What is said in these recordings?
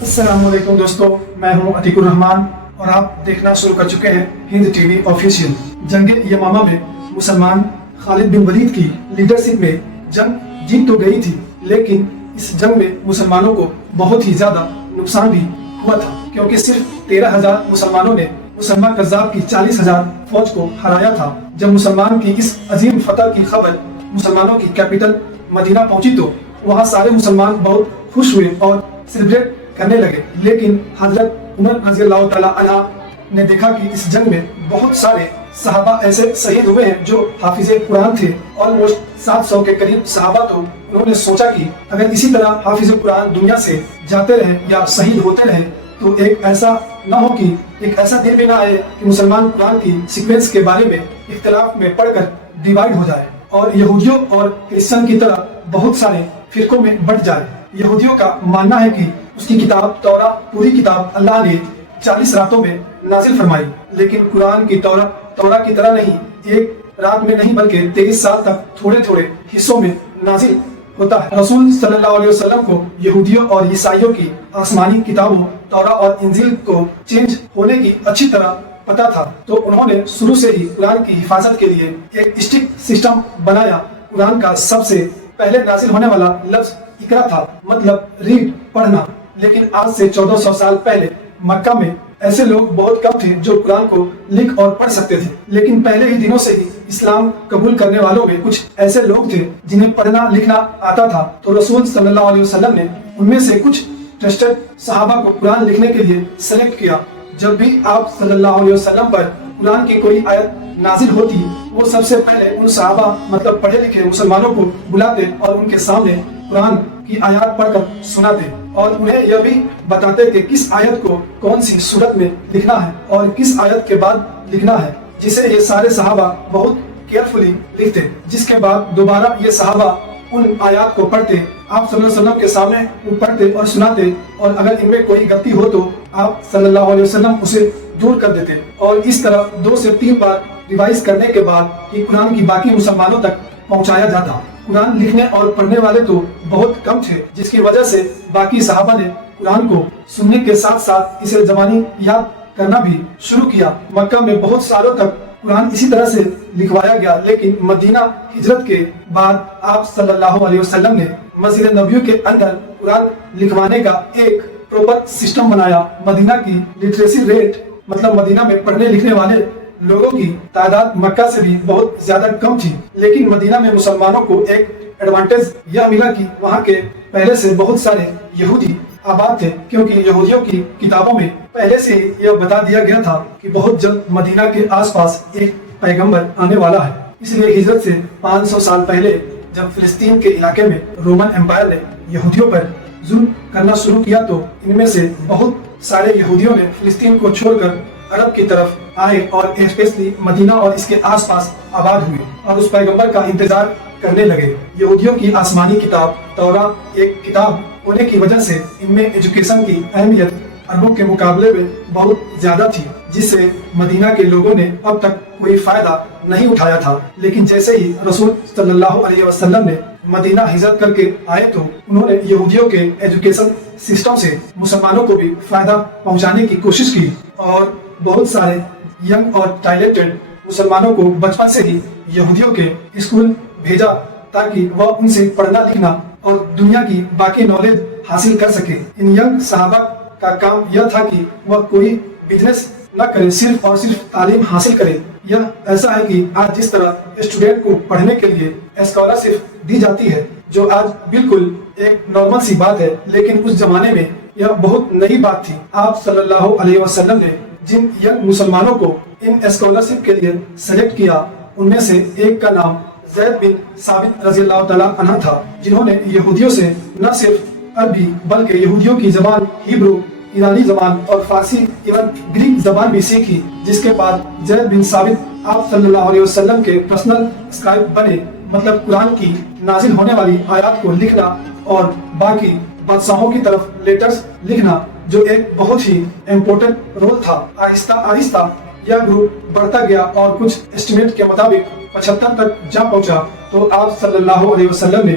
السلام علیکم دوستو، میں ہوں عتیق الرحمان اور آپ دیکھنا شروع کر چکے ہیں ہند ٹی وی آفیشیل۔ جنگ یمامہ میں مسلمان خالد بن ولید کی لیڈرشپ میں جنگ جیت تو گئی تھی، لیکن اس جنگ میں مسلمانوں کو بہت ہی زیادہ نقصان بھی ہوا تھا، کیونکہ صرف 13,000 مسلمانوں نے مسلمان کذاب کی 40,000 فوج کو ہرایا تھا۔ جب مسلمان کی اس عظیم فتح کی خبر مسلمانوں کی کیپٹل مدینہ پہنچی تو وہاں سارے مسلمان بہت خوش ہوئے اور سیلیبریٹ کرنے لگے، لیکن حضرت عمر رضی اللہ تعالیٰ عنہ نے دیکھا کہ اس جنگ میں بہت سارے صحابہ ایسے شہید ہوئے ہیں جو حافظ قرآن تھے، آلموسٹ 700 کے قریب صحابہ۔ تو انہوں نے سوچا کہ اگر اسی طرح حافظ قرآن دنیا سے جاتے رہے یا شہید ہوتے رہے تو ایک ایسا نہ ہو کہ ایک ایسا دن بھی نہ آئے کہ مسلمان قرآن کی سیکوینس کے بارے میں اختلاف میں پڑھ کر ڈیوائیڈ ہو جائے اور یہودیوں اور کرسچن کی طرح بہت سارے فرقوں میں بٹ جائے۔ یہودیوں کا ماننا ہے کہ اس کی کتاب تورا پوری کتاب اللہ نے 40 راتوں میں نازل فرمائی، لیکن قرآن کی تورا کی طرح نہیں، ایک رات میں نہیں بلکہ 23 سال تک تھوڑے تھوڑے حصوں میں نازل ہوتا ہے۔ رسول صلی اللہ علیہ وسلم کو یہودیوں اور عیسائیوں کی آسمانی کتابوں تورا اور انجیل کو چینج ہونے کی اچھی طرح پتا تھا، تو انہوں نے شروع سے ہی قرآن کی حفاظت کے لیے ایک اسٹرکٹ سسٹم بنایا۔ قرآن کا سب سے پہلے نازل ہونے والا لفظ اقرا تھا، مطلب ریڈ، پڑھنا، لیکن آج سے 1400 سال پہلے مکہ میں ایسے لوگ بہت کم تھے جو قرآن کو لکھ اور پڑھ سکتے تھے، لیکن پہلے ہی دنوں سے ہی اسلام قبول کرنے والوں میں کچھ ایسے لوگ تھے جنہیں پڑھنا لکھنا آتا تھا، تو رسول صلی اللہ علیہ وسلم نے ان میں سے کچھ ٹرسٹڈ صحابہ کو قرآن لکھنے کے لیے سلیکٹ کیا۔ جب بھی آپ صلی اللہ علیہ وسلم پر قرآن کی کوئی آیت نازل ہوتی، وہ سب سے پہلے ان صحابہ مطلب پڑھے لکھے مسلمانوں کو بلاتے اور ان کے سامنے قرآن کی آیات پڑھ کر سناتے اور انہیں یہ بھی بتاتے کہ کس آیت کو کون سی صورت میں لکھنا ہے اور کس آیت کے بعد لکھنا ہے، جسے یہ سارے صحابہ بہت کیئرفلی لکھتے، جس کے بعد دوبارہ یہ صحابہ ان آیات کو پڑھتے، آپ صلی اللہ علیہ وسلم کے سامنے وہ پڑھتے اور سناتے، اور اگر ان میں کوئی غلطی ہو تو آپ صلی اللہ علیہ وسلم اسے دور کر دیتے، اور اس طرح 2 سے 3 بار ریوائز کرنے کے بعد یہ قرآن کی باقی مسلمانوں تک پہنچایا جاتا۔ قرآن لکھنے اور پڑھنے والے تو بہت کم تھے، جس کی وجہ سے باقی صحابہ نے قرآن کو سننے کے ساتھ ساتھ اسے زبانی یاد کرنا بھی شروع کیا۔ مکہ میں بہت سالوں تک قرآن اسی طرح سے لکھوایا گیا، لیکن مدینہ ہجرت کے بعد آپ صلی اللہ علیہ وسلم نے مسجد نبوی کے اندر قرآن لکھوانے کا ایک پراپر سسٹم بنایا۔ مدینہ کی لٹریسی ریٹ مطلب مدینہ میں پڑھنے لکھنے والے لوگوں کی تعداد مکہ سے بھی بہت زیادہ کم تھی، لیکن مدینہ میں مسلمانوں کو ایک ایڈوانٹیج یہ ملا کہ وہاں کے پہلے سے بہت سارے یہودی آباد تھے، کیونکہ یہودیوں کی کتابوں میں پہلے سے یہ بتا دیا گیا تھا کہ بہت جلد مدینہ کے آس پاس ایک پیغمبر آنے والا ہے۔ اس لیے ہجرت سے 500 سال پہلے جب فلسطین کے علاقے میں رومن امپائر نے یہودیوں پر ظلم کرنا شروع کیا تو ان میں سے بہت سارے یہودیوں نے فلسطین کو چھوڑ کر عرب کی طرف آئے اور اسپیشلی مدینہ اور اس کے آس پاس آباد ہوئے اور اس پیغمبر کا انتظار کرنے لگے۔ یہودیوں کی آسمانی کتاب تورا ایک کتاب ہونے کی وجہ سے ان میں ایجوکیشن کی اہمیت عربوں کے مقابلے میں بہت زیادہ تھی، جس سے مدینہ کے لوگوں نے اب تک کوئی فائدہ نہیں اٹھایا تھا، لیکن جیسے ہی رسول صلی اللہ علیہ وسلم نے مدینہ ہجرت کر کے آئے تو انہوں نے یہودیوں کے ایجوکیشن سسٹم سے مسلمانوں کو بھی فائدہ پہنچانے کی کوشش کی اور بہت سارے ینگ اور ٹیلنٹڈ مسلمانوں کو بچپن سے ہی یہودیوں کے اسکول بھیجا تاکہ وہ ان سے پڑھنا لکھنا اور دنیا کی باقی نالج حاصل کر سکے۔ ان ینگ صحابہ کا کام یہ تھا کہ وہ کوئی بزنس نہ کرے، صرف اور صرف تعلیم حاصل کرے۔ یہ ایسا ہے کہ آج جس طرح اسٹوڈنٹ کو پڑھنے کے لیے اسکالرشپ دی جاتی ہے، جو آج بالکل ایک نارمل سی بات ہے، لیکن اس زمانے میں یہ بہت نئی بات تھی۔ آپ صلی اللہ علیہ وسلم نے جن ینگ مسلمانوں کو ان اسکالرشپ کے لیے سلیکٹ کیا ان میں سے ایک کا نام زید بن ثابت رضی اللہ تعالیٰ عنہ تھا، جنہوں نے یہودیوں سے نہ صرف عربی بلکہ یہودیوں کی زبان ہیبرو، ایرانی زبان اور فارسی ایون گریک زبان بھی سیکھی، جس کے بعد زید بن ثابت آپ صلی اللہ علیہ وسلم کے پرسنل اسکرائب بنے، مطلب قرآن کی نازل ہونے والی آیات کو لکھنا اور باقی بادشاہوں کی طرف لیٹرز لکھنا، جو ایک بہت ہی امپورٹنٹ رول تھا۔ آہستہ آہستہ یہ گروپ بڑھتا گیا اور کچھ اسٹیمیٹ کے مطابق 75 تک جا پہنچا، تو آپ صلی اللہ علیہ وسلم نے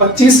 25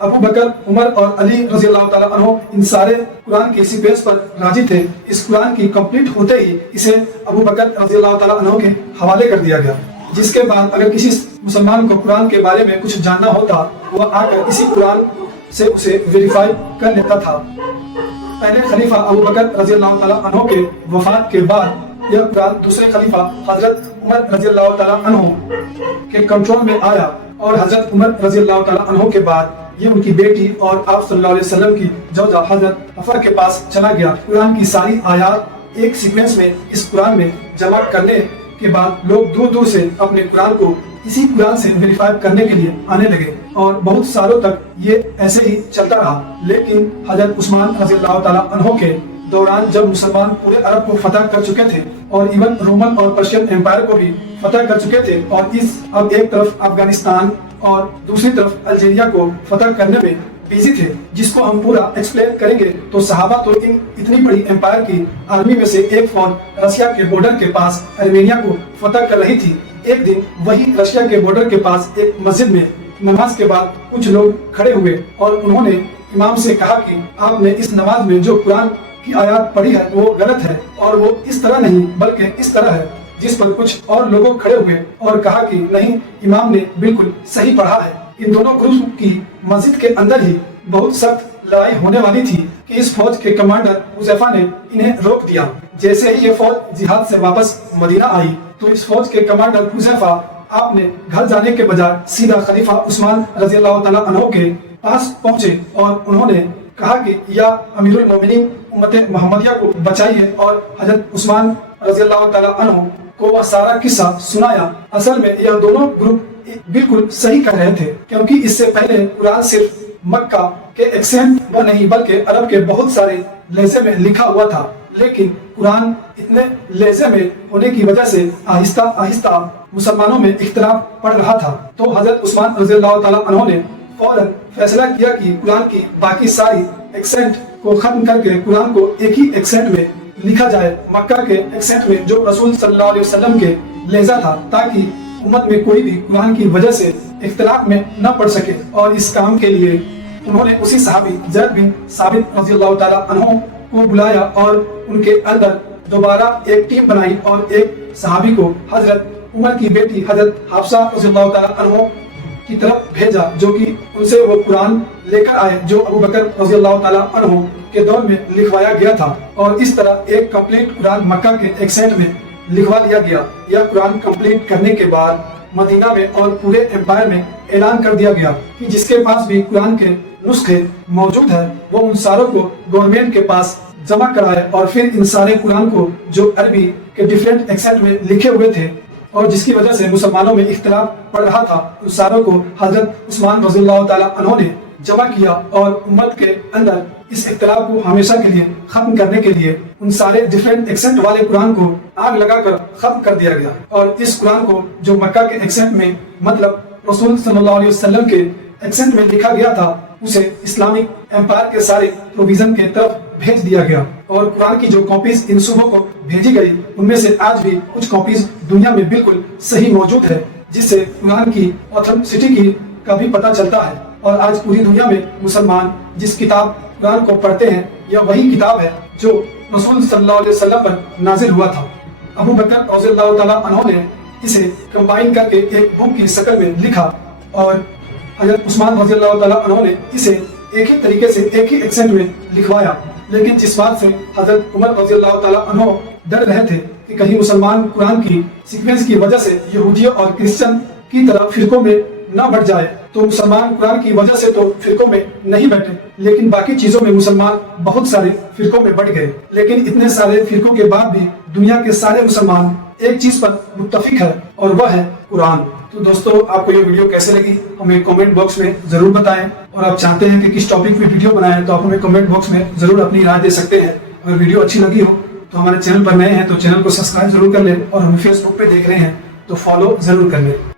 ابو بکر، عمر اور علی رضی اللہ تعالیٰ عنہ ان سارے قرآن کے سیکوینس پر راضی تھے۔ اس قرآن کی کمپلیٹ ہوتے ہی اسے ابو بکر رضی اللہ تعالیٰ عنہ کے حوالے کر دیا گیا، جس کے بعد اگر کسی مسلمان کو قرآن کے بارے میں کچھ جاننا ہوتا وہ آ کر اسی قرآن سے اسے ویریفائی کر لیتا تھا۔ پہلے خلیفہ ابو بکر رضی اللہ تعالیٰ عنہ کے وفات کے بعد یہ قرآن دوسرے خلیفہ حضرت عمر رضی اللہ تعالیٰ عنہ کے کنٹرول میں آیا، اور حضرت عمر رضی اللہ تعالیٰ عنہ کے بعد یہ ان کی بیٹی اور آپ صلی اللہ علیہ وسلم کی زوجہ حضرت حفصہ کے پاس چلا گیا۔ قرآن کی ساری آیات ایک سیکوینس میں اس قرآن میں جمع کرنے کے بعد لوگ دور دور سے اپنے قرآن کو اسی قرآن سے ویریفائی کرنے کے لیے آنے لگے، اور بہت سالوں تک یہ ایسے ہی چلتا رہا۔ لیکن حضرت عثمان رضی اللہ تعالیٰ عنہ کے دوران جب مسلمان پورے عرب کو فتح کر چکے تھے اور ایون رومن اور پرشین امپائر کو بھی فتح کر چکے تھے، اور اب ایک طرف افغانستان اور دوسری طرف الجیریا کو فتح کرنے میں بیزی تھے، جس کو ہم پورا ایکسپلین کریں گے تو صحابہ تو اتنی بڑی امپائر کی آرمی میں سے ایک فوج رشیا کے بارڈر کے پاس ارمینیا کو فتح کر رہی تھی۔ ایک دن وہی رشیا کے بارڈر کے پاس ایک مسجد میں نماز کے بعد کچھ لوگ کھڑے ہوئے اور انہوں نے امام سے کہا کہ آپ نے اس نماز میں جو قرآن کی آیات پڑھی ہے وہ غلط ہے، اور وہ اس طرح نہیں بلکہ اس طرح ہے، جس پر کچھ اور لوگوں کھڑے ہوئے اور کہا کہ نہیں، امام نے بالکل صحیح پڑھا ہے۔ ان دونوں گروپ کی مسجد کے اندر ہی بہت سخت لڑائی ہونے والی تھی کہ اس فوج کے کمانڈر حذیفہ نے انہیں روک دیا۔ جیسے ہی یہ فوج جہاد سے واپس مدینہ آئی تو اس فوج کے کمانڈر حذیفہ آپ نے گھر جانے کے بجائے سیدھا خلیفہ عثمان رضی اللہ تعالیٰ عنہ کے پاس پہنچے اور انہوں نے کہا کہ یا امیر المومنین امت محمدیہ کو بچائیے، اور حضرت عثمان رضی اللہ تعالیٰ عنہ کو وہ سارا قصہ سنایا۔ اصل میں یہ دونوں گروپ بالکل صحیح کہہ رہے تھے، کیونکہ اس سے پہلے قرآن صرف مکہ کے ایکسینٹ میں نہیں بلکہ عرب کے بہت سارے لہجے میں لکھا ہوا تھا، لیکن قرآن اتنے لہجے میں ہونے کی وجہ سے آہستہ آہستہ مسلمانوں میں اختلاف پڑ رہا تھا۔ تو حضرت عثمان رضی اللہ تعالیٰ عنہ نے فوراً فیصلہ کیا کہ قرآن کی باقی ساری ایکسینٹ کو ختم کر کے قرآن کو ایک ہی ایکسینٹ میں لکھا جائے، مکہ کے ایکسینٹ میں جو رسول صلی اللہ علیہ وسلم کے لہجہ تھا، تاکہ امت میں کوئی بھی قرآن کی وجہ سے اختلاف میں نہ پڑ سکے۔ اور اس کام کے لیے انہوں نے اسی صحابی زید بن ثابت رضی اللہ تعالیٰ عنہ کو بلایا اور ان کے اندر دوبارہ ایک ٹیم بنائی، اور ایک صحابی کو حضرت عمر کی بیٹی حضرت حفصہ رضی اللہ تعالیٰ عنہ کی طرف بھیجا، جو کہ ان سے وہ قرآن لے کر آئے جو ابو بکر رضی اللہ تعالیٰ عنہ کے دور میں لکھوایا گیا تھا، اور اس طرح ایک کمپلیٹ قرآن مکہ کے ایکسینٹ میں لکھوا دیا گیا۔ یہ قرآن کمپلیٹ کرنے کے بعد مدینہ میں اور پورے امپائر میں اعلان کر دیا گیا کہ جس کے پاس بھی قرآن کے نسخے موجود ہیں وہ ان ساروں کو گورنمنٹ کے پاس جمع کرائے، اور پھر ان سارے قرآن کو جو عربی کے ڈیفرنٹ ایکسینٹ میں لکھے ہوئے تھے اور جس کی وجہ سے مسلمانوں میں اختلاف پڑ رہا تھا، ان ساروں کو حضرت عثمان رضی اللہ تعالیٰ عنہ نے جمع کیا، اور امت کے اندر اس اختلاف کو ہمیشہ کے لیے ختم کرنے کے لیے ان سارے ڈیفرنٹ ایکسینٹ والے قرآن کو آگ لگا کر ختم کر دیا گیا، اور اس قرآن کو جو مکہ کے ایکسینٹ میں مطلب رسول صلی اللہ علیہ وسلم کے ایکسینٹ میں لکھا گیا تھا اسے اسلامک امپائر کے سارے پروویژن کے طرف بھیج دیا گیا، اور قرآن کی جو کاپیز ان صوبوں کو بھیجی گئی ان میں سے آج بھی کچھ کاپیز دنیا میں بالکل صحیح موجود ہے، جس سے قرآن کی اوتھنٹسٹی کی کا بھی پتہ چلتا ہے۔ اور آج پوری دنیا میں مسلمان جس کتاب قرآن کو پڑھتے ہیں یہ وہی کتاب ہے جو رسول صلی اللہ علیہ وسلم پر نازل ہوا تھا۔ ابو بکر رضی اللہ تعالیٰ عنہ نے اسے کمبائن کر کے ایک بک کی شکل میں لکھا، اور حضرت عثمان رضی اللہ تعالیٰ عنہ نے اسے ایک ہی طریقے سے ایک ہی ایکسینٹ میں لکھوایا۔ لیکن جس بات سے حضرت عمر رضی اللہ تعالیٰ عنہ ڈر رہے تھے کہ کہیں مسلمان قرآن کی سیکوینس کی وجہ سے یہودیوں اور کرسچن کی طرح فرقوں میں نہ بڑھ جائے، تو مسلمان قرآن کی وجہ سے تو فرقوں میں نہیں بیٹھے لیکن باقی چیزوں میں مسلمان بہت سارے فرقوں میں بڑھ گئے۔ لیکن اتنے سارے فرقوں کے بعد بھی دنیا کے سارے مسلمان ایک چیز پر متفق ہے، اور وہ ہے قرآن۔ تو دوستو، آپ کو یہ ویڈیو کیسے لگی ہمیں کامنٹ باکس میں ضرور بتائیں، اور آپ چاہتے ہیں کہ کس ٹاپک پہ ویڈیو بنائیں تو آپ ہمیں کامنٹ باکس میں ضرور اپنی رائے دے سکتے ہیں۔ اگر ویڈیو اچھی لگی ہو تو ہمارے چینل پر نئے ہیں تو چینل کو سبسکرائب ضرور کر لیں، اور ہم فیس بک پہ دیکھ رہے ہیں تو فالو ضرور کر لیں۔